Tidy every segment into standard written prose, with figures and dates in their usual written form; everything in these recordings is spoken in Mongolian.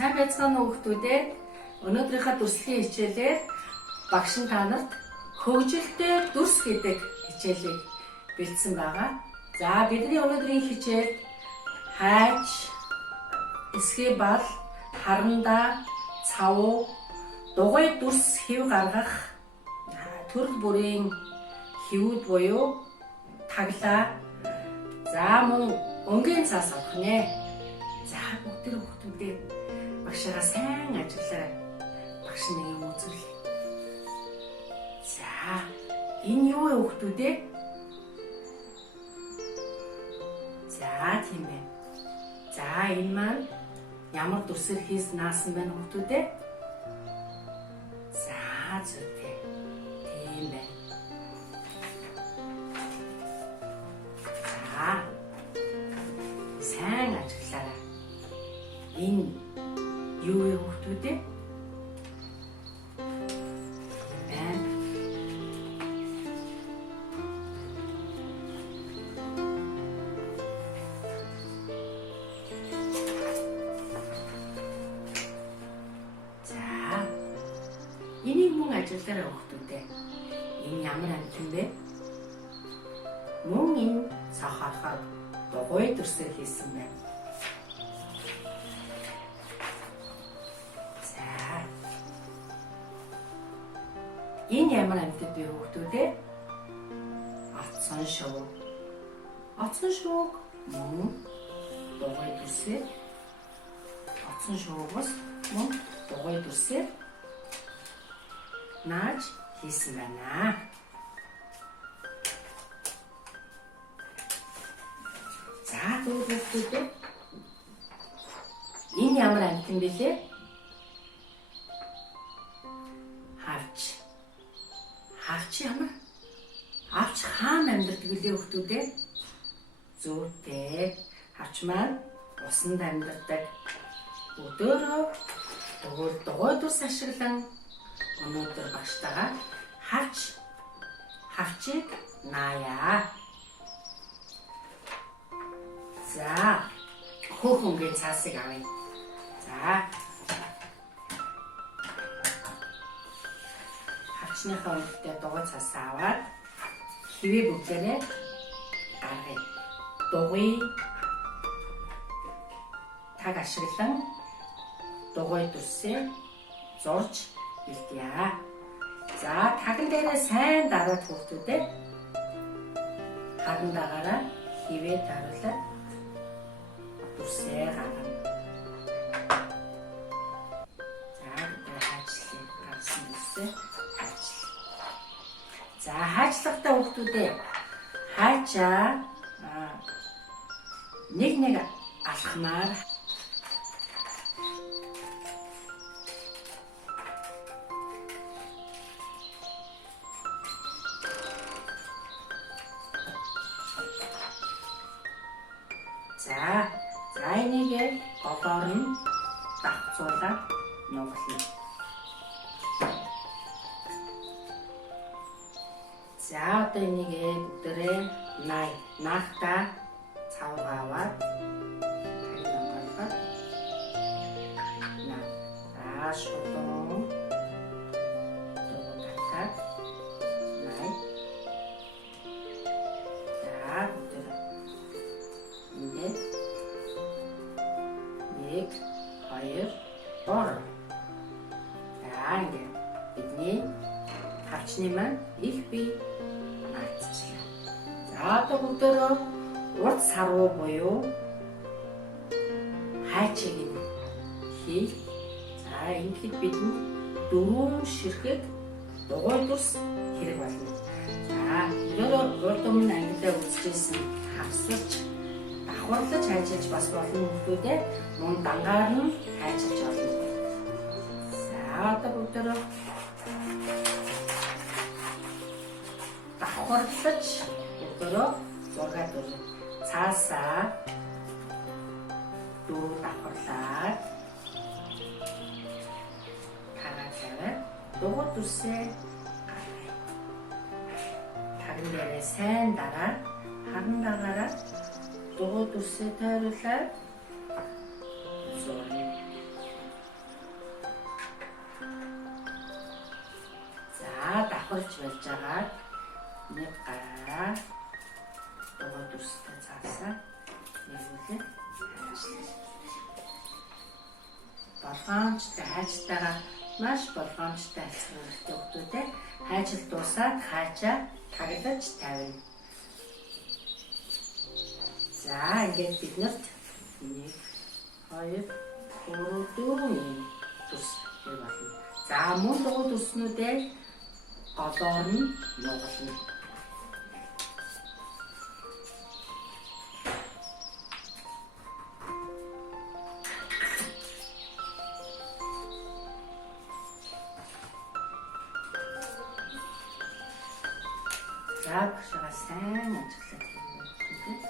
Сайн байцгаана уу хүүхдүүд ээ. Өнөөдрийнхөө дүрслэгийн хичээлээр багш нь та нарт хөгжилтэй дүрс гэдэг хичээлийг бэлдсэн байгаа. За бидний өнөөдрийн хичээл хайч, эсхий бал, харандаа, цавуу, дугуй дүрс хэв гаргах төрөл бүрийн хэвүүд буюу таглаа. За мөн өнгийн цаас авах нэ. За бүгд хүүхдүүдээ багшаа сайн ажиллаа. Багш нэг юм үзүүлээ. За энэ юу вэ хүүхдүүдээ? За тийм ээ. За энэ маань ямар дүрсээр хийсэн наасан байна хүүхдүүдээ? За зүйтэй. Тийм байна. За сайн ажиллаарай. Энэ юу вэ хүүхдүүдээ? Энийг мөн ажиллаарай хүүхдүүдээ. Энэ ямар амт юм бэ? Мөн энэ сахархаг дугуй дүрсээр хийсэн байна. За. Энэ ямар амтд бэ хүүхдүүдээ? Атсан шувуу. Атсан шувууг мөн дугуй дүрсээр атсан шувуугоос мөн дугуй дүрсээр нааж хийсэн байна. За хүүхдүүд энэ ямар амт юм бэ лээ? Хавч. Хавч ямар? Хавч хаана амьдардаг вэ хүүхдүүдээ? Зүйтэй. Хавч маань усанд амьдардаг. Өдөөрөө дугуй дүрс ашиглан өнөөдөр багштайгаа хавчийг наая. За хөөхөнгийн цаасыг авъя. За хавчныхаа өнгөтэй дугуй цаасаа аваад хэвээ бүгдээрээ гаргая. Дугуй таг ашиглан дугуй дүрсээ зурж бэлдъя. За таган дээрээ сайн дараад хүүхдүүдээ харандаагаараа хивээ даруулаад дүрсээ гаргана. За бүгд хаачлаа. Гарсан дүрсээ хаачлаа. За хаачлахтаа хүүхдүүдээ хаачаа нэг алхмаар За энийг голоор нь давцуулаад нуглана. За одоо энийг бүгдээрээ наахтаа цавгаа аваад наа шулуун дугуйтаад най. За бүгдээрээ 1 2 3. За ингээд бидний хавчны маань их бий наацчлаа. За одоо бүгдөө урд сарвуу буюу хайчиг хий. За ингээд бидний 4 ширхэг дугуй дүрс хэрэг болно. За өнөөдөр урд өмнө ангидаа үзчихсэн хавсарч давхарлаж хайчилж бас болно хүүхдүүдээ. Мөн дангаар нь хайчилж болно. За одоо бүгдөө давхарлаж бүгдөө зургаад өгнө. Цаасаа дүү давхарлаад тагаад дугуй дүрсээ гаргая. Таган дээрээ сайн дараад харандаагаараа дугуй дүрсээ тойруулаад зурна. байж байгаа нэг гараа дугаар дүрстэй цаасаа нэгүүлээ. Болгоомжтой хайчтайгаа маш болгоомжтой альцгуултай хүмүүстэй хайчил дуусаад хаачаа таглаж тавина. За ингээд биднэрт 1 2 3 4 тус болно. За мөн дугуй төснүүдээ голоор нь нугална. За багшаа сайн ажиллаад байна.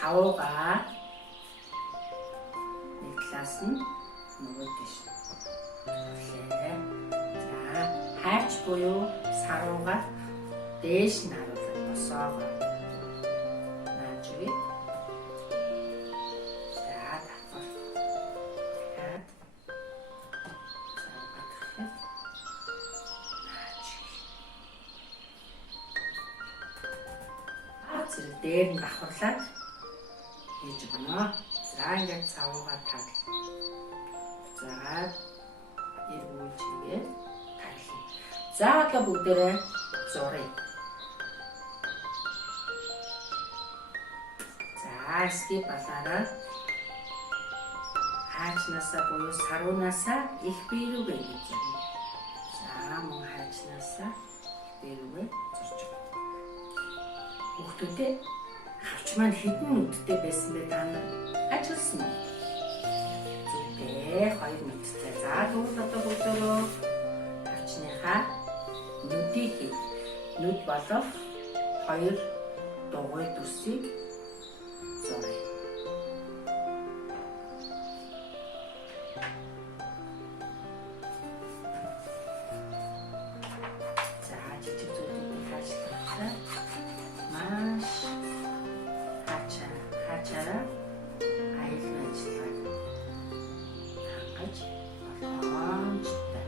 Цавуугаа нэг талаас нь нөгөө дэш. За хайч буюу саруугаа дээш нь харуулах босоогоо. Наачиг. За давхар. Хаад. Наачиг. Дээр нь давхарлаад хийж байна. За ингээд цавуугаа таг. За эргүүлжээ таглая. За одоо бүгдээрээ зуръя. За скип балаараа хаачнаасаа буюу саруунаасаа их бие рүүгээ хийж байна. За мөн хаачнаасаа бие рүүгээ зурж байна. Хүүхдүүдээ хавч маань хэдэн нүдтэй байсан бэ та нар ажилласан уу? Зүгтээ 2 нүдтэй. За тэгвэл одоо бүгдөө хавчныхаа нүдийг нүд болов 2 дугуй дүрсийг зуръя. За жижиг зүйлүүдийг ажиллахад маш хаачаараа аюулгүй ажиллагааг хангаж болгоомжтой.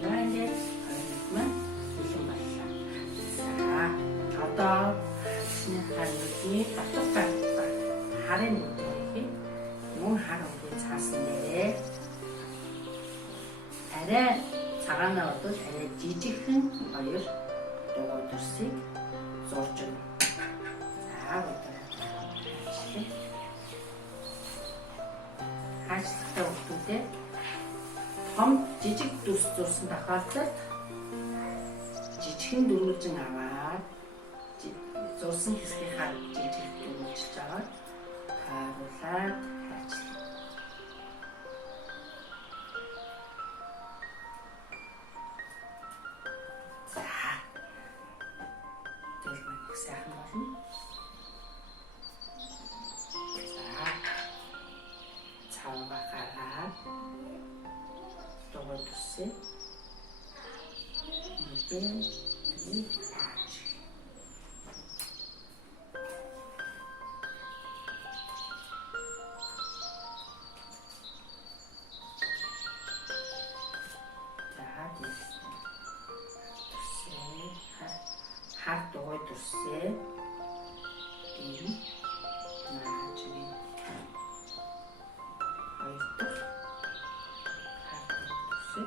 За ингээд маань бэлэн боллоо. За одоо чиний харны баталгаа харын нүдийг мөн хар өнгөө цаасан нэрээ арай цагаанаа бодвол арай жижигхэн 2 дугуй дүрсийг зурж өгнө. За хаачлагтай хүмүүстэй том жижиг дүрс зурсан тохиолдолд жижигхэн дөрвөлжин аваад зурсан хэсгийнхаа жижиг дөрвөлжиж аваад тааруулаад хайчлаа. Сайхан болно. За цааваа гараад дугуй дүрсээ нүдэн тааж. Хар дугуй дүрсээ ийм наачиг 2 дахь хар дүрсээ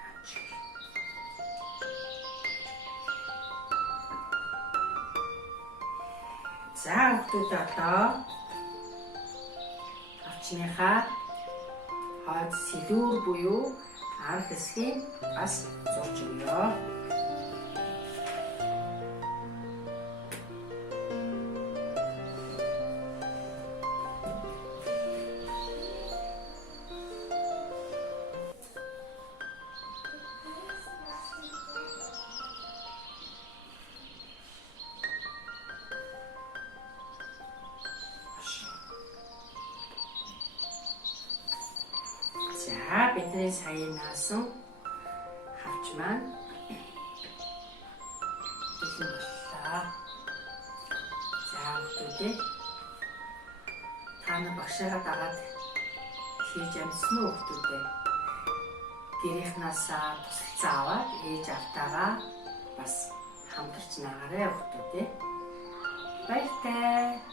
наачиг. За хүүхдүүд одоо авчныхаа хойд сэлүүр буюу арга хэсгийг бас зурж өгье. За бидний сая наасан хавч маань бэлэн боллоо. хүүхдүүдээ та нар багшаагаа дагаад хийж амжсан уу хүүхдүүдээ? Гэрийнхнаасаа тусалцаа аваад ээж автаагаа бас хамтарч наагаарай хүүхдүүдээ. Баяртай.